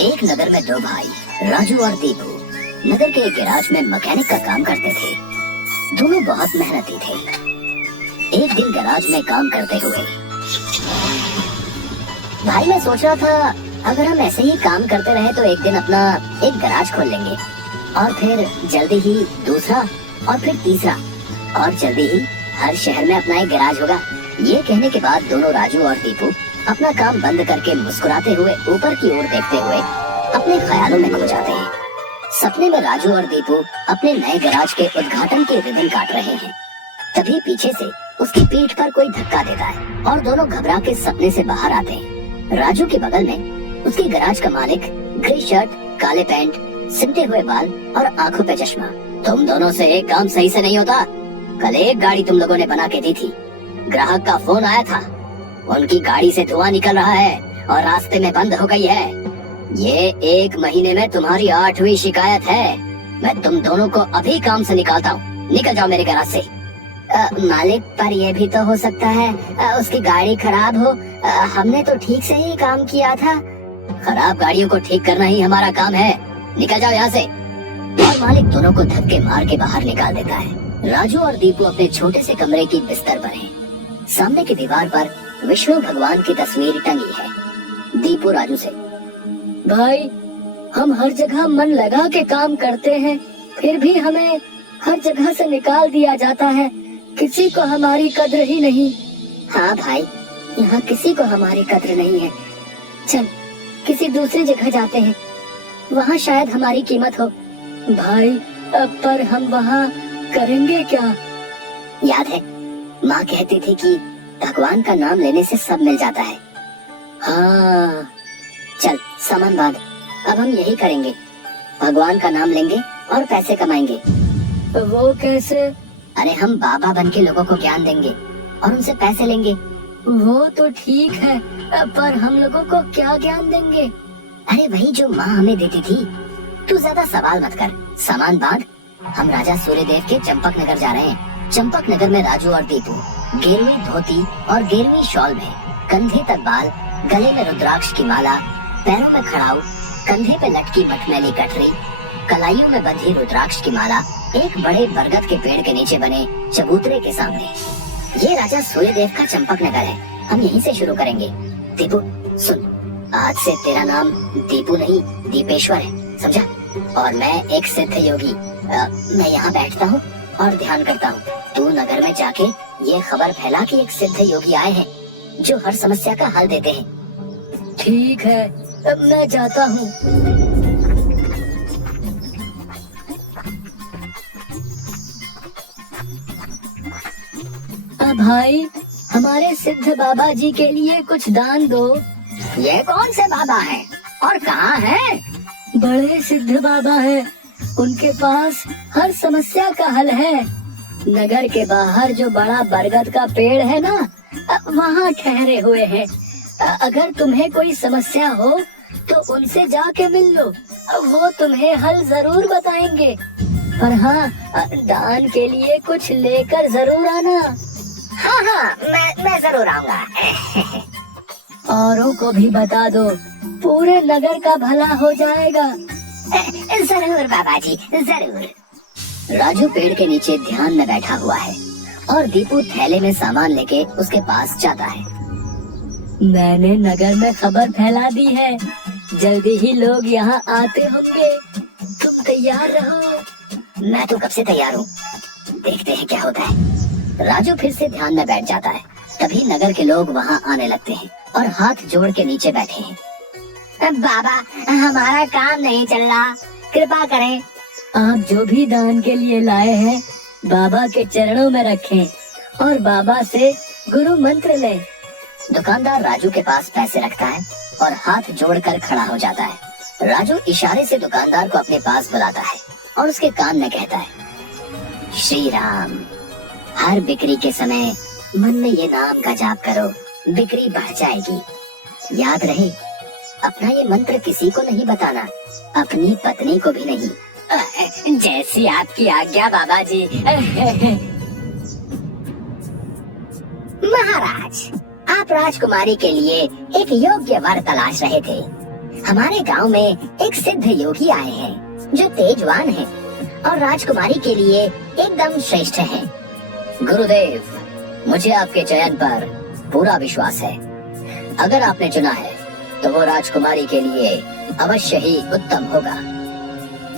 एक नगर में दो भाई राजू और दीपू नगर के एक गैराज में मैकेनिक का काम करते थे। दोनों बहुत मेहनती थे। एक दिन गैराज में काम करते हुए भाई मैं सोच रहा था अगर हम ऐसे ही काम करते रहे तो एक दिन अपना एक गैराज खोल लेंगे और फिर जल्दी ही दूसरा और फिर तीसरा और जल्दी ही हर शहर में अपना एक गैराज होगा। ये कहने के बाद दोनों राजू और दीपू अपना काम बंद करके मुस्कुराते हुए ऊपर की ओर देखते हुए अपने ख्यालों में खो जाते हैं। सपने में राजू और दीपू अपने नए गैराज के उद्घाटन की रिबन काट रहे हैं। तभी पीछे से उसकी पीठ पर कोई धक्का देता है और दोनों घबरा के सपने से बाहर आते हैं। राजू के बगल में उसके गैराज का मालिक ग्रे शर्ट, काले पैंट, सिमटे हुए बाल और आंखों पे चश्मा। तुम दोनों से एक काम सही से नहीं होता। कल एक गाड़ी तुम लोगों ने बना के दी थी। ग्राहक का फोन आया था, उनकी गाड़ी से धुआं निकल रहा है और रास्ते में बंद हो गई है। ये 1 महीने में तुम्हारी 8वीं शिकायत है। मैं तुम दोनों को अभी काम से निकालता हूँ। निकल जाओ मेरे गैराज से। मालिक, पर यह भी तो हो सकता है उसकी गाड़ी खराब हो। हमने तो ठीक से ही काम किया था। खराब गाड़ियों को ठीक करना ही हमारा काम है। निकल जाओ यहाँ से। और मालिक दोनों को धक्के मार के बाहर निकाल देता है। राजू और दीपू अपने छोटे से कमरे की बिस्तर पर हैं। सामने की दीवार पर विष्णु भगवान की तस्वीर टंगी है। दीपू राजू से, भाई हम हर जगह मन लगा के काम करते हैं, फिर भी हमें हर जगह से निकाल दिया जाता है। किसी को हमारी कद्र ही नहीं। हाँ भाई, यहाँ किसी को हमारी कद्र नहीं है। चल किसी दूसरी जगह जाते हैं, वहाँ शायद हमारी कीमत हो। भाई अब पर हम वहाँ करेंगे क्या? याद है माँ कहती थी कि भगवान का नाम लेने से सब मिल जाता है। हाँ चल सामान बांध, अब हम यही करेंगे। भगवान का नाम लेंगे और पैसे कमाएंगे। वो कैसे? अरे हम बाबा बन के लोगों को ज्ञान देंगे और उनसे पैसे लेंगे। वो तो ठीक है, पर हम लोगों को क्या ज्ञान देंगे? अरे वही जो माँ हमें देती थी। तू ज्यादा सवाल मत कर, सामान बांध। हम राजा सूर्यदेव के चंपक नगर जा रहे हैं। चंपक नगर में राजू और दीपू 11वीं धोती और 11वीं शॉल में, कंधे तक बाल, गले में रुद्राक्ष की माला, पैरों में खड़ाऊ, कंधे पे लटकी मटमैली कटरी, कलाइयों में बंधी रुद्राक्ष की माला, एक बड़े बरगद के पेड़ के नीचे बने चबूतरे के सामने। ये राजा सूर्यदेव का चंपक नगर है। हम यहीं से शुरू करेंगे। दीपू सुन, आज से तेरा नाम दीपू नहीं दीपेश्वर है, समझा? और मैं एक सिद्ध योगी। मैं यहाँ बैठता हूँ और ध्यान करता हूँ। तू नगर में जाके ये खबर फैला कि एक सिद्ध योगी आए हैं जो हर समस्या का हल देते हैं। ठीक है, अब मैं जाता हूँ। भाई हमारे सिद्ध बाबा जी के लिए कुछ दान दो। ये कौन से बाबा हैं और कहाँ हैं? बड़े सिद्ध बाबा हैं, उनके पास हर समस्या का हल है। नगर के बाहर जो बड़ा बरगद का पेड़ है ना, वहाँ ठहरे हुए हैं। अगर तुम्हें कोई समस्या हो तो उनसे जाके मिल लो, वो तुम्हें हल जरूर बताएंगे। पर हाँ, दान के लिए कुछ लेकर जरूर आना। हाँ हाँ, मैं जरूर आऊंगा। औरों को भी बता दो, पूरे नगर का भला हो जाएगा। जरूर बाबा जी, जरूर। राजू पेड़ के नीचे ध्यान में बैठा हुआ है और दीपू थैले में सामान लेके उसके पास जाता है। मैंने नगर में खबर फैला दी है, जल्दी ही लोग यहाँ आते होंगे। तुम तैयार रहो। मैं तो कब से तैयार हूँ, देखते हैं क्या होता है। राजू फिर से ध्यान में बैठ जाता है। तभी नगर के लोग वहाँ आने लगते हैं और हाथ जोड़ के नीचे बैठे हैं। बाबा, हमारा काम नहीं चल रहा, कृपा करें। आप जो भी दान के लिए लाए हैं बाबा के चरणों में रखें और बाबा से गुरु मंत्र लें। दुकानदार राजू के पास पैसे रखता है और हाथ जोड़कर खड़ा हो जाता है। राजू इशारे से दुकानदार को अपने पास बुलाता है और उसके कान में कहता है, श्री राम, हर बिक्री के समय मन में ये नाम का जाप करो, बिक्री बढ़ जाएगी। याद रहे, अपना ये मंत्र किसी को नहीं बताना, अपनी पत्नी को भी नहीं। जैसी आपकी आज्ञा बाबा जी। महाराज, आप राजकुमारी के लिए एक योग्य वर तलाश रहे थे। हमारे गांव में एक सिद्ध योगी आए हैं जो तेजवान हैं और राजकुमारी के लिए एकदम श्रेष्ठ हैं। गुरुदेव, मुझे आपके चयन पर पूरा विश्वास है। अगर आपने चुना है तो वो राजकुमारी के लिए अवश्य ही उत्तम होगा।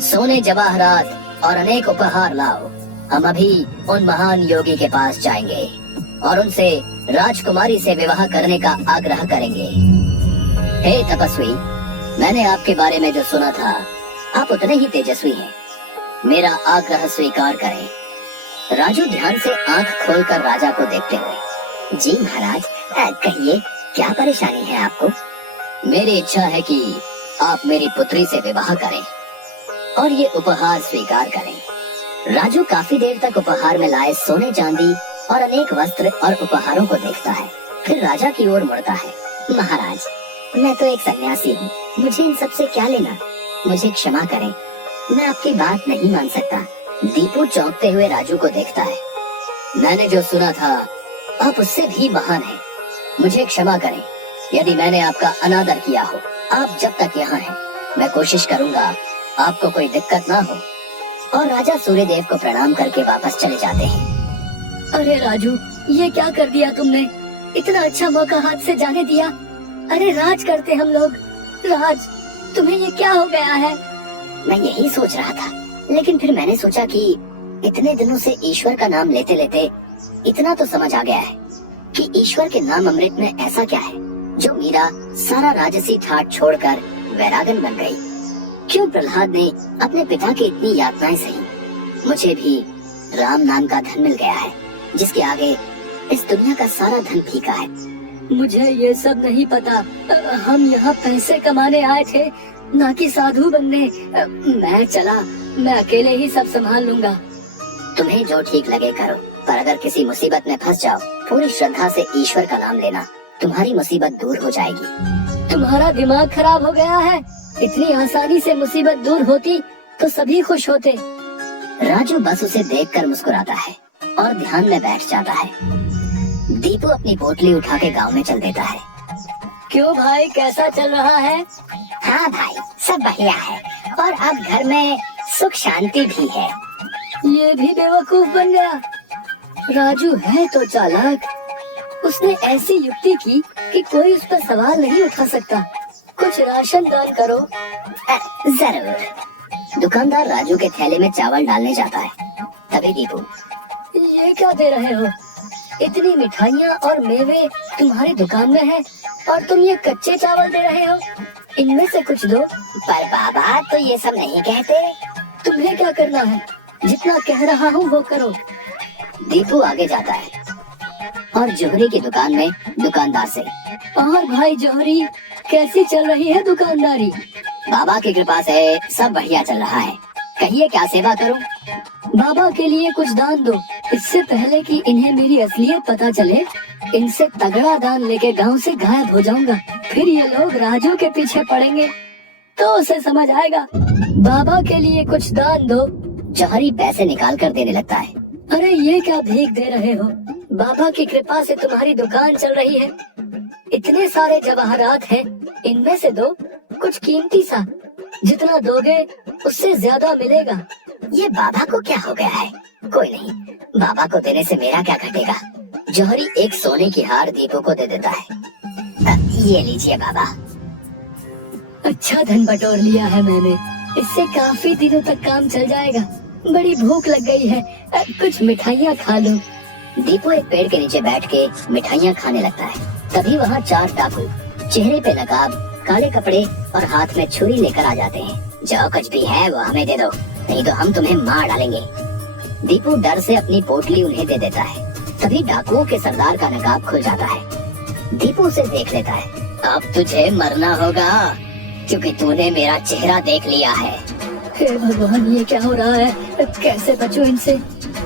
सोने जवाहरात और अनेक उपहार लाओ। हम अभी उन महान योगी के पास जाएंगे और उनसे राजकुमारी से विवाह करने का आग्रह करेंगे। हे तपस्वी, मैंने आपके बारे में जो सुना था, आप उतने ही तेजस्वी हैं। मेरा आग्रह स्वीकार करें। राजू ध्यान से आंख खोलकर राजा को देखते हुए, जी महाराज, कहिए क्या परेशानी है आपको? मेरी इच्छा है कि आप मेरी पुत्री से विवाह करें और ये उपहार स्वीकार करें। राजू काफी देर तक उपहार में लाए सोने चांदी और अनेक वस्त्र और उपहारों को देखता है, फिर राजा की ओर मुड़ता है। महाराज, मैं तो एक सन्यासी हूँ, मुझे इन सब से क्या लेना? मुझे क्षमा करें, मैं आपकी बात नहीं मान सकता। दीपू चौंकते हुए राजू को देखता है। मैंने जो सुना था, आप उससे भी महान हैं। मुझे क्षमा करें यदि मैंने आपका अनादर किया हो। आप जब तक यहाँ हैं, मैं कोशिश करूँगा आपको कोई दिक्कत ना हो। और राजा सूर्यदेव को प्रणाम करके वापस चले जाते हैं। अरे राजू, ये क्या कर दिया तुमने? इतना अच्छा मौका हाथ से जाने दिया। अरे राज करते हम लोग। राज, तुम्हें ये क्या हो गया है? मैं यही सोच रहा था, लेकिन फिर मैंने सोचा कि इतने दिनों से ईश्वर का नाम लेते लेते इतना तो समझ आ गया है कि ईश्वर के नाम अमृत में ऐसा क्या है जो मीरा सारा राजसी ठाट छोड़कर वैरागन बन गई। क्यों प्रहलाद ने अपने पिता की इतनी यातनाएं सही? मुझे भी राम नाम का धन मिल गया है, जिसके आगे इस दुनिया का सारा धन फीका है। मुझे ये सब नहीं पता। हम यहाँ पैसे कमाने आए थे, ना कि साधु बनने। मैं चला, मैं अकेले ही सब संभाल लूंगा। तुम्हें जो ठीक लगे करो, पर अगर किसी मुसीबत में फंस जाओ, पूरी श्रद्धा से ईश्वर का नाम लेना, तुम्हारी मुसीबत दूर हो जाएगी। तुम्हारा दिमाग खराब हो गया है। इतनी आसानी से मुसीबत दूर होती तो सभी खुश होते। राजू बस उसे देखकर मुस्कुराता है और ध्यान में बैठ जाता है। दीपू अपनी पोटली उठा के गाँव में चल देता है। क्यों भाई, कैसा चल रहा है? हाँ भाई, सब बढ़िया है और अब घर में सुख शांति भी है। ये भी बेवकूफ बन गया। राजू है तो चालाक। उसने ऐसी युक्ति की कि कोई उस पर सवाल नहीं उठा सकता। कुछ राशन दान करो। जरूर। दुकानदार राजू के थैले में चावल डालने जाता है। तभी दीपू, ये क्या दे रहे हो? इतनी मिठाइयाँ और मेवे तुम्हारी दुकान में है और तुम ये कच्चे चावल दे रहे हो? इनमें से कुछ दो। पर बाबा तो ये सब नहीं कहते। तुम्हें क्या करना है? जितना कह रहा हूँ वो करो। दीपू आगे जाता है और जोहरी की दुकान में दुकानदार से, और भाई जोहरी, कैसी चल रही है दुकानदारी? बाबा की कृपा से सब बढ़िया चल रहा है। कहिए क्या सेवा करूं? बाबा के लिए कुछ दान दो। इससे पहले कि इन्हें मेरी असलियत पता चले, इनसे तगड़ा दान लेके गांव से गायब हो जाऊंगा। फिर ये लोग राजू के पीछे पड़ेंगे तो उसे समझ आएगा। बाबा के लिए कुछ दान दो। जोहरी पैसे निकाल कर देने लगता है। अरे ये क्या भीख दे रहे हो? बाबा की कृपा से तुम्हारी दुकान चल रही है। इतने सारे जवाहरात हैं, इनमें से दो, कुछ कीमती सा। जितना दोगे उससे ज्यादा मिलेगा। ये बाबा को क्या हो गया है? कोई नहीं, बाबा को देने से मेरा क्या घटेगा। जोहरी एक सोने की हार दीपू को दे देता है। ये लीजिए बाबा। अच्छा धन बटोर लिया है मैंने। इससे काफी दिनों तक काम चल जाएगा। बड़ी भूख लग गई है, कुछ मिठाइयाँ खा लो। दीपू एक पेड़ के नीचे बैठ के मिठाइयाँ खाने लगता है। तभी वहाँ 4 डाकू, चेहरे पे नकाब, काले कपड़े और हाथ में छुरी लेकर आ जाते हैं। जो कुछ भी है वो हमें दे दो, नहीं तो हम तुम्हें मार डालेंगे। दीपू डर से अपनी पोटली उन्हें दे देता है। तभी डाकुओं के सरदार का नकाब खुल जाता है। दीपू उसे देख लेता है। अब तुझे मरना होगा, क्योंकि तूने मेरा चेहरा देख लिया है। हे भगवान, ये क्या हो रहा है? कैसे बचूं इनसे?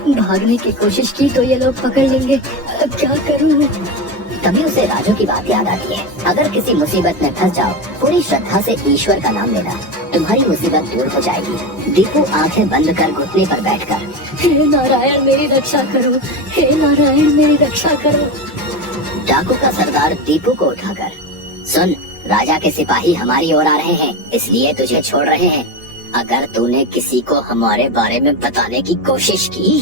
भागने की कोशिश की तो ये लोग पकड़ लेंगे। क्या करूं? तभी उसे राजू की बात याद आती है। अगर किसी मुसीबत में फंस जाओ, पूरी श्रद्धा से ईश्वर का नाम लेना, तुम्हारी मुसीबत दूर हो जाएगी। दीपू आंखें बंद कर घुटने पर बैठकर, हे नारायण मेरी रक्षा करो, हे नारायण मेरी रक्षा करो। डाकू का सरदार दीपू को उठाकर, सुन, राजा के सिपाही हमारी ओर आ रहे हैं, इसलिए तुझे छोड़ रहे हैं। अगर तूने किसी को हमारे बारे में बताने की कोशिश की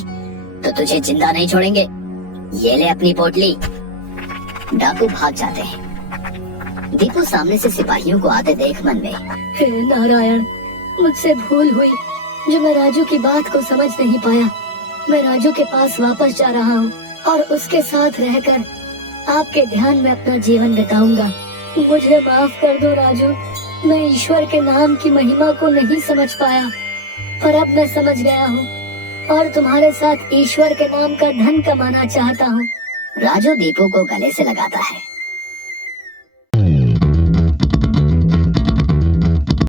तो तुझे जिंदा नहीं छोड़ेंगे। ये ले अपनी पोटली। डाकू भाग जाते हैं। दीपू सामने से सिपाहियों को आते देख मन में, हे नारायण, मुझसे भूल हुई जो मैं राजू की बात को समझ नहीं पाया। मैं राजू के पास वापस जा रहा हूँ और उसके साथ रहकर आपके ध्यान में अपना जीवन बिताऊंगा। मुझे माफ कर दो राजू, मैं ईश्वर के नाम की महिमा को नहीं समझ पाया, पर अब मैं समझ गया हूँ और तुम्हारे साथ ईश्वर के नाम का धन कमाना चाहता हूँ। राजू दीपू को गले से लगाता है